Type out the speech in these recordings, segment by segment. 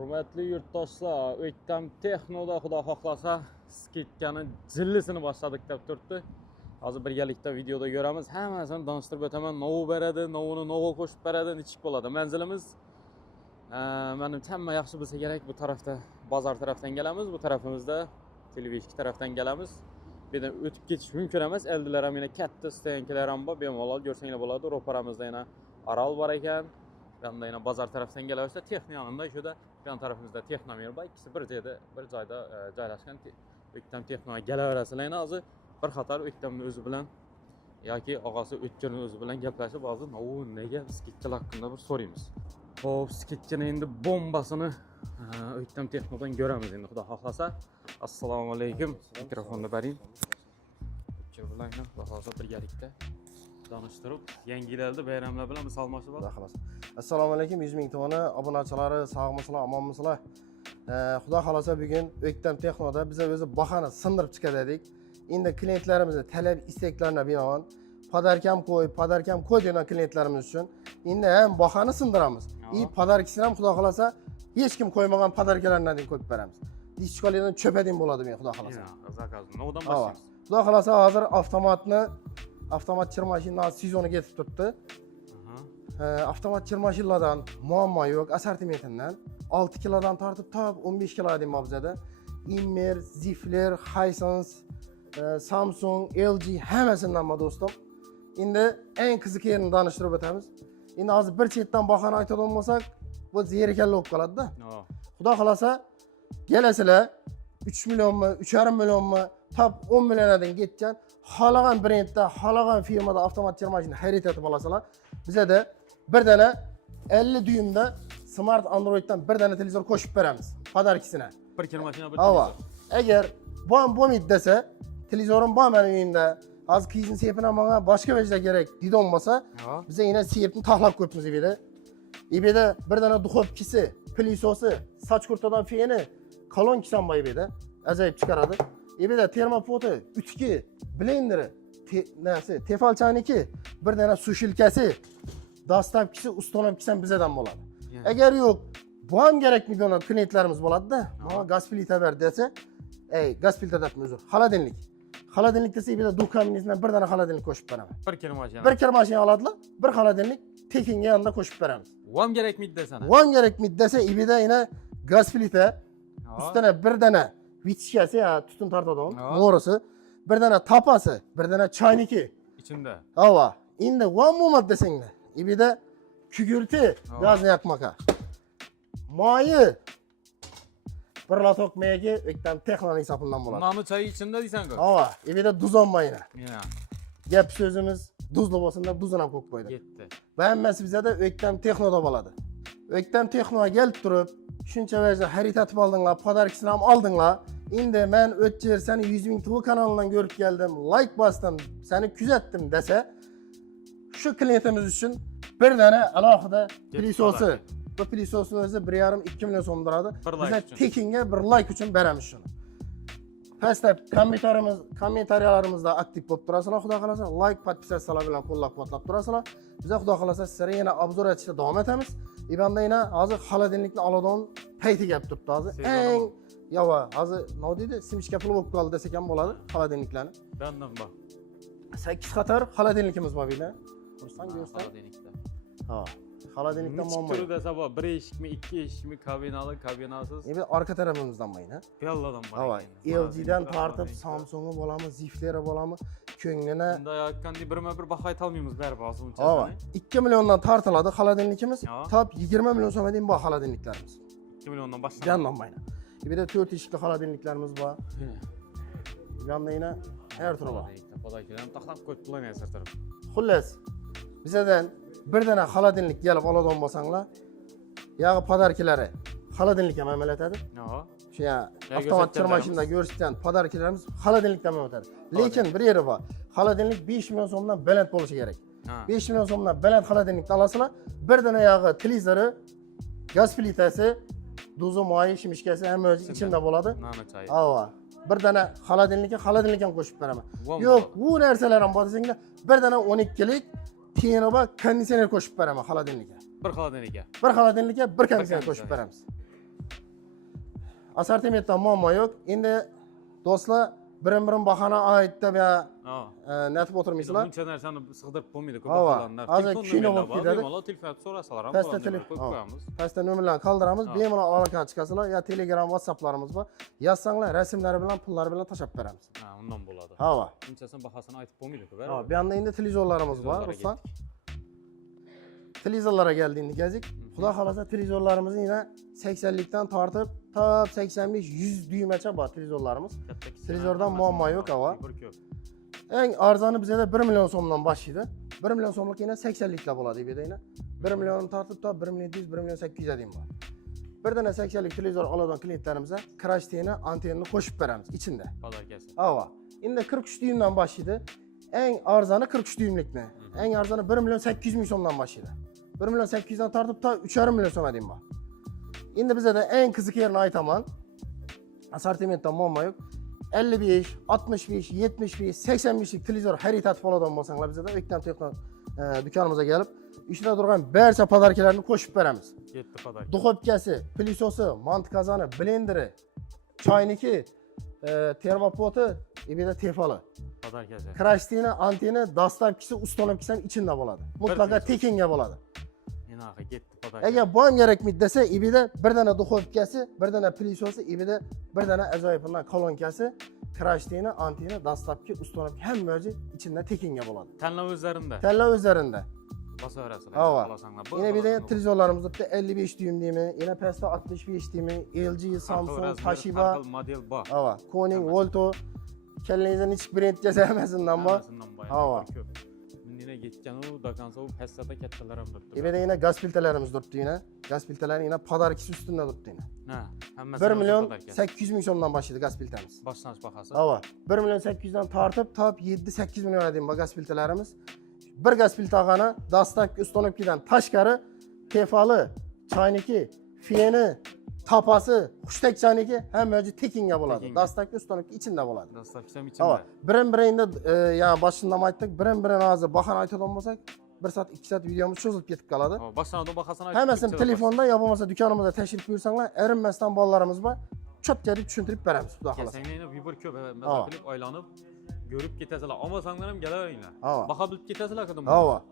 Hurmatli yurtdoshlar, O'ktam Texnoda xudo xohlasa skidkani jillisini boshladik deb turibdi. Hozir birgalikda videoda ko'ramiz. Hammasini tanishtirib o'taman. Novu beradi, novuni novu qo'shib beradi, nechik bo'ladi. Manzilimiz menimcha hamma yaxshi bo'lsa kerak. Bu tarafda bozor tarafdan kelamiz, bu tarafimizda televizor tarafdan kelamiz. Bu yerdan o'tib ketish mumkin emas. Eldilar ham yana katta stenkalar ham bor. Bemalol ko'rsanglar bo'ladi. Ro'paramizda yana Aral bor ekan. Yanda yana bozor tarafdan kelaversa, Texno yanında şurada yan tarafımızda Texnomer var. İkisi bir joyda joylashgan. O'ktam Texnoga kelaverasizlar. Hozir bir qator O'ktamning o'zi bilan yoki og'asi O'tkirning o'zi bilan gaplashib, hozir nega skidkalar haqida bir so'raymiz. Xo'p, skidkani endi bombasini O'ktam Texnodan ko'ramiz endi xudo xohlasa. Assalomu alaykum. Mikrofonni bering. O'tkir bilan xudo xohlasa birgalikda tanishtirib, yangilarni bayramlar bilan bir salmoqchi bo'ldik. Xolos. Assalomu alaykum 100 ming tomoni obunachilari, sog'misizlar, omonmisizlar? Xudo xolasa bugun O'ktam Texnoda biz o'zi bahani sindirib chiqadik. Endi klientlarimizning talab istaklariga binoan podarkam qo'y degan klientlarimiz uchun endi ham bahani sindiramiz. Podarkisini ham xudo xolasa hech kim qo'ymagan podarkalardan qo'yib beramiz. Diskolidan cho'padin bo'ladi men xudo xolasa. Zakaz. Nodan boshlaymiz. Xudo xolasa hozir avtomat chirmashinasi sezoni ketib turibdi. Avtomat chirmashinlardan muammo yo'q, assortimentidan 6 kilodan tortib top 15 kiloga deyman bizada. Immer, Zifler, Hisense, Samsung, LG hammasidan bor do'stim. Endi eng qiziq yerini tanishtirib o'tamiz. Endi hozir bir chetdan bahoni aytadigan bo'lsak, bu zerikarli bo'lib qoladi-da. Xudo xolasa kelasizlar 3 millionmi, 3,5 millionmi, top 10 milliondan ketgan xohlagan brendda, xohlagan firmada avtomat chirmashina xarid etib olasizlar. Bizada bir dana 50 dyumda Smart Androiddan bir dana televizor qo'shib beramiz. Podarkisini. Bir kirmashina bir televizor. Agar bo'lmaydi desa, televizorim bor mening uyimda. Hozir qiyin sepina menga boshqa vajda kerak deydi olmasa, biz yana sepni taxlab qo'yibmiz evda. Evda bir dana duxovkisi, pilisosi, soch kurtadan feni, kolonki ham bor evda. Ajoyib chiqaradi. Evda termopoti, utki, blenderi, tefalchaniki, bir dana sushilkasi, dastavkisi, ustolavkisi ham bizdan bo'ladi. Agar yo'q, bu ham kerakmi degan klientlarimiz bo'ladi-da. Menga gaz plita ber desa, gaz plita debmiz o'zi. Xolodilnik. Xolodilnik desa, evda dukamingizdan bir dana xolodilnik qo'shib beraman. Bir kirmashina oladilar, bir xolodilnik tekinga yanında qo'shib beramiz. Vam kerakmi desana. Vam kerakmi desa, evda yana gaz plita, ustuna bir dana vitishkasi, tutun tortadigan, mo'risi, bir dana tapasi, bir dana choyniki ichida. Hava. Endi vam bo'lmadi desanglar. Evda kugurti gazni yoqmaqa. Moyi bir lotok meyagi O'ktam Texnoning hisobidan bo'ladi. Nonni choy ichida deysan-ku. Hava. Evda duzon mayna. Yana. Gap so'zimiz duzli bo'lsin deb duzini ham qo'yib qo'ydik. Ketdi. Va hammasi bizda O'ktam Texnoda bo'ladi. O'ktam Texnoga kelib turib, shuncha vajda xarid etib oldinglar, podarkisini ham oldinglar. Endi men O'tkir seni 100 ming TV kanalidan ko'rib keldim, like bosdim, seni kuzatdim desa, shu klientimiz uchun bir dana alohida pilisosi. Bu pilisosni o'zi 1,5-2 million so'm turadi. Biz tekinga bir like uchun beramiz shuni. Pastda kommentariyalarımızda aktiv bo'lib turasizlar, xudo xolasa, like, podpisatsiyalar bilan qo'llab-quvvatlab turasizlar. Biz xudo xolasa sizlarga yana obzor etishda davom etamiz. Ibanda yana hozir xolodilnikni oladigan payti kelib turibdi hozir. Eng yova, hozir nima deydi? Simishka pul bo'lib qoldi desak ham bo'ladi xolodilniklarni. Dandan bor. 8 qator xolodilnikimiz bor bizda. Ko'rsan, ko'rsan. Ha. Xolodilnikdan muammo. Chiqib desa bor, 1 eshikmi, 2 eshikmi, kabinali, kabinasiz. Endi orqa tarafimizdan mayna. Belladan bor. Ha, LG'dan tortib Samsung'i bo'lami, Zifler'i bo'lami, ko'nglini. Unda aytgandek birma-bir baho ayta olmaymiz baribir hozir uncha. Ha, 2 milliondan tortiladi xolodilnikimiz. Top 20 million so'mga deyim bor xolodilniklarimiz. 2 milliondan boshlanadi. Jandan mayna. Endi 4 eshikli xolodilniklarimiz bor. Yanda her türlü bor. Podarkilarni taxlab qo'yib qo'ymayman sirtirib. Xullas, bizdan bir dana xolodilnik kelib oladigan bo'lsanglar, yog'i podarkilari xolodilnikka amal etadi. Shu avtomat chirmashinada ko'rsatgan podarkilarimiz xolodilnikdan amal etadi. Lekin bir yeri bor. Xolodilnik 5 million so'mdan baland bo'lishi kerak. 5 million so'mdan baland xolodilnikni olasizlar, bir dana yog'i televizori, gaz plitasi, duzu moyi, shimishkasi hamma o'zi ichida bo'ladi. Hava. Bir dana xolodilnikka ham qo'shib beraman. Yo'q, bu narsalar ham bor desanglar, bir dana 12 lik tiyinova konditsioner qo'shib beraman xolodilnikka. Bir xolodilnikka. Bir konditsioner qo'shib beramiz. Assortimentda muammo yo'q. Endi do'stlar, birin-birin bahona aytdi va netib o'tirmaysizlar. Buncha narsani sig'dirib bo'lmaydi ko'p Ava, bahonalar. hozir kino bo'lib ketadi. Bemalol telefon so'rasalar ham Pastda qo'yib qo'yamiz. pastda nomerlarni qoldiramiz. Bemalol aloqaga chiqasizlar. Ya Telegram, WhatsApplarimiz bor. Yozsanglar, rasmlari bilan, pullari bilan tashab beramiz. Ha, undan bo'ladi. Hava. Bunchasini bahosini aytib bo'lmaydi-ku, Ha, bu yerda endi televizorlarimiz bor, do'stlar. Televizorlarga keldik edik. Xudo xolasa televizorlarimizni yana 80 likdan tortib, top 85-100 dyuymgacha bor televizorlarimiz. Televizordan muammo yo'q, ava. Eng arzoni bizda 1 million so'mdan boshlaydi. 1 million so'mlik yana 80 liklar bo'ladi bu yerda. 1 million tortib top 1 million 100, 1 million 800 deyim bor. Bir dana 80 lik televizor oladigan klientlarimizga crash teni, antennani qo'shib beramiz ichida. Badarkasi. Ava. Endi 43 dyumdan boshlaydi. Eng arzoni 43 dyumlikni. Eng arzoni 1 million 800 ming so'mdan boshlaydi. 1 million 800 dan tortib to 3,5 million so'm deyim bor. Endi bizda eng qiziq yerini aytaman. Assortimentda muammo yo'q. 55, 65, 75, 85 lik televizor xarid etib oladigan bo'lsanglar bizda o'ktam texno do'konimizga kelib, ishda turgan barcha podarkalarni qo'shib beramiz. Yetti podarka. Duxovkasi, pilisosi, mant kazani, blenderi, choyniki, termopoti, ibida tefali. Podarkasi. Krashtini, anteni, dastavkisi, ustonovkisining ichida bo'ladi. Mutlaqo tekinga bo'ladi. Enaqa yetti podarka. Agar bu ham kerakmi desa, ibida bir dana duxovkasi, bir dana pilisosi, ibida bir dana ajoyibundan kolonkasi, krashtini, anteni, dastavki, ustonovki hamma ichida tekinga bo'ladi. Tanlov o'zlarida. Tanlov o'zlarida. Bosaverasizlar. Ava. Xolasanglar. Yine bir de televizorlarımızda 55 düğüm değil mi? Yine pasta 65 değil mi? LG, Samsung, Toshiba. Model bor. Ava. Corning, Volto. Kellingizden hiç brend kesemesinden bor. Ava. Bundina ketgan u do'konsa u passada kattalar ham turibdi. Bir de yine gaz filtrelerimiz durdu yine. Gaz filtreleri yine padarkisi üstünde durdu yine. Ha, hammasi 1 milyon 800 ming so'mdan başladı gaz filtremiz. Boshlanish bahosi. Ava. 1 milyon 800'dan tartıp top 7-8 milyon edeyim bu gaz filtrelerimiz. Bir gaz filtragani dastavki ustonovkidan tashqari tefalı, chayniki, fiyeni, tapasi, xushtak chayniki hamma tekinga bo'ladi. Dastavki ustonovki ichida bo'ladi. Dastavki ham ichida. Birin-birin endi ya boshdan aytdik, birin-birin hozir bahona aytadigan bo'lsak, 1 soat 2 soat videomiz cho'zilib ketib qoladi. Boshdan bahosini aytib. Hammasini telefonda yo bo'lmasa do'konimizga tashrif buyursanglar, erinmasdan bolalarimiz bor, cho'tga deb tushuntirib beramiz, xudo xolasa. Senglar vibor ko'p, maza qilib aylanib görüp ketasizlar. Olmasanglar ham kelaveringlar. Baho bilib ketasizlar dedim.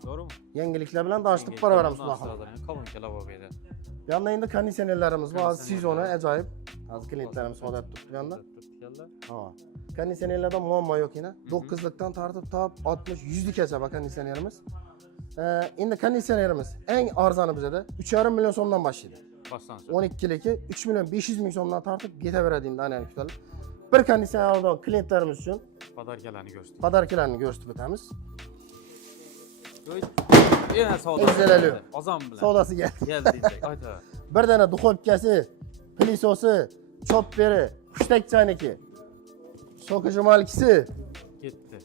To'g'rimi? Yangiliklar bilan tanishtirib boraveramiz, xudo xolasa. Kolonkalar bor bu yerda. Bu yanda endi konditsionerlarimiz bor, sezoni ajoyib. Hozir klientlarimiz odat turibdi bu yanda. Ha. Konditsionerlardan muammo yo'q yana. 9 likdan tortib top 60, 100 likgacha bor konditsionerimiz. Endi konditsionerimiz eng arzoni bizda 3,5 million so'mdan boshlaydi. Boshlansa. 12 liki 3 million 500 ming so'mdan tortib ketaveradi endi aynan kutalib. Bir konditsioner olgan klientlarimiz uchun podarkalarni ko'rsatdik. Podarkalarni ko'rsatib o'tamiz. Yana savdo. Ozon bilan. Savdosi geldi. Geldi. Ayta. Bir dana duxovkasi, pilisosi, chopperi, xushtak chayniki, so'qijimalkisi, Ketdi.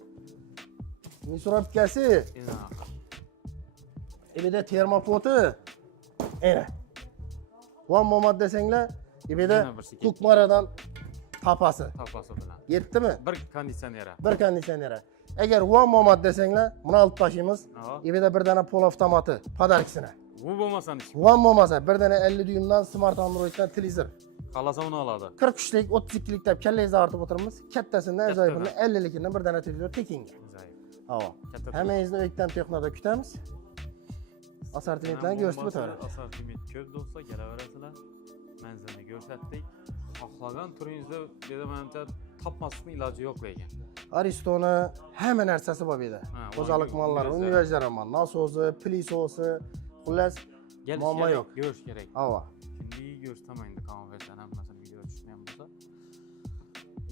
misurobkasi, ibida termopoti, ana. One moment desanglar, ibida kukmaradan tapasi. Tapasi bilan. Yetdimi? Bir konditsioneri. Bir konditsioneri. Agar one moment desanglar, buni olib tashlaymiz. Ibida bir dana pol avtomati, podarkisini. Bu bo'lmasani. One bo'lmasa, bir dana 50 dyumdan smart Androiddan televizor. Qalasa uni oladi. 43 lik, 32 lik deb kallangizni artib o'tiramiz. Kattasidan ajoyibini 50 likidan bir dana televizor tekinga. Havo. Hammangizni o'ktam texnoda kutamiz. Assortimentlarni ko'rsatib o'tamiz. Assortiment ko'p do'stlar, kelaverasizlar. Manzilni ko'rsatdik. Xohlagan turingizda dedi menimcha topmaslikning iloji yo'q lekin. Aristoni hamma narsasi bor bu yerda. Qo'zalik mollari, universal mol, nasosi, pilisosi, xullas muammo yo'q. Ko'rish kerak. Havo. Shunday ko'rsataman endi konversiyadan hammasini video tushgan bo'lsa.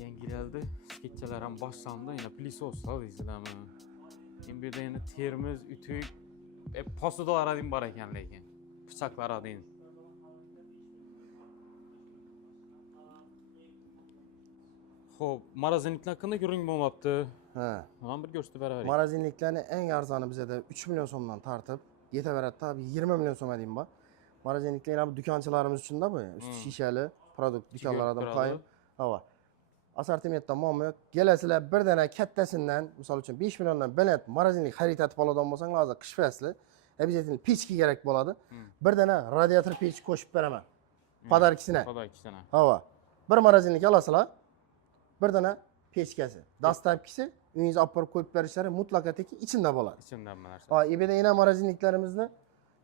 Yangilarda sketchalar ham boshlandi, yana pilisos deysizlarmi? Endi bu yerda yana termiz, utuk, posudalar ham bor ekan lekin. Pichoqlar ham. Xo'p, marazinliklar qanday ko'ring bo'lmabdi? Ha. Mana bir ko'rsatib beravering. Marazinliklarning eng arzoni bizda 3 million so'mdan tortib, yetaveradi tabi 20 million so'm deyim bor. Marazinliklar ham do'konchilarimiz uchun-da bu. Usti shishali produkt do'konlardan qo'yib. Havo. Assortimentda muammo yo'q. Kelasizlar bir dana kattasidan, misol uchun 5 milliondan baland marazinlik xarid etib oladigan bo'lsanglar, hozir qish fasli обязательно pechki kerak bo'ladi. Bir dana radiator pech qo'shib beraman. Podarkisini. Podarkisini. Havo. Bir morozinlik olasizlar. Bir dana pechkasi, dastlabkisi uyingizga olib borib qo'yib berishlari mutlaqo tekin ichida bo'ladi. İçinden mi narsa? Ha, eBayda yana morozinliklarimizni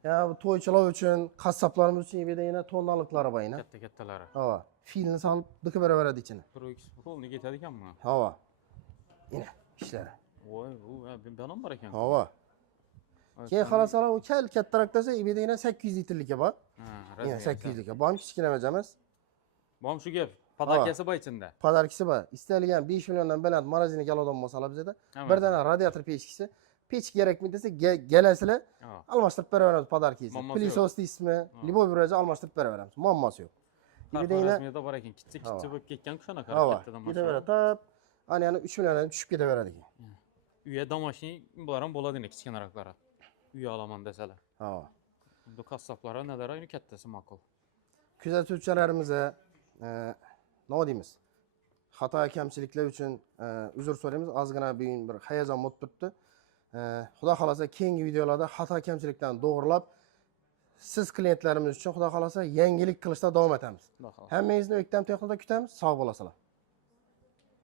ya bu to'ychilar uchun, qassoblarimiz uchun eBayda yana tonnalıkları bor yana. Katta-kattaları. Ha, filni solib dikib beraveradi ichini. Pro X polni ketadi ekanmi? Ha. Yana ishlari. Voy, bu banan bor ekan. Ha. Keyin xalosalar u kattaroq desa eBayda yana 800 litrligi bor. Ha, Yana 800 ligi. Bu ham kichkina emas. Bom shu gap. Podakasi bor ichida. Podarkisi bor. Istalgan 5 milliondan baland morozinlik oladigan bo'lsalar bizda bir dana radiator pechkisi, pech kerakmi desa, gelasizlar, almashtirib beraveramiz podarkingizni. Pilisos deysizmi, liboy bir joyga almashtirib beraveramiz. Muammosi yo'q. EBayda rasmiyda bor ekan. Kichik bo'lib ketgan shuna kattadan mashina. Ketaveradi. Ana yana 3 milliondan tushib ketaveradi ekan. Uyga damashni bular ham bo'ladi endi kichkinaroqlari. Uy olaman desalar. Ha. Bu qassoblar nadar ayni kattasi ma'qul. Kuzatuvchilarimizni nima deymiz? Xato kamchiliklar uchun uzr so'raymiz. Ozgina bugun bir hayajon bo'lib turibdi. Xudo xolasa keyingi videolarda xato kamchiliklarni to'g'rilab, siz klientlarimiz uchun xudo xolasa yangilik qilishda davom etamiz. Hammangizni O'ktam Texnoda kutamiz. Sog' bo'lasizlar.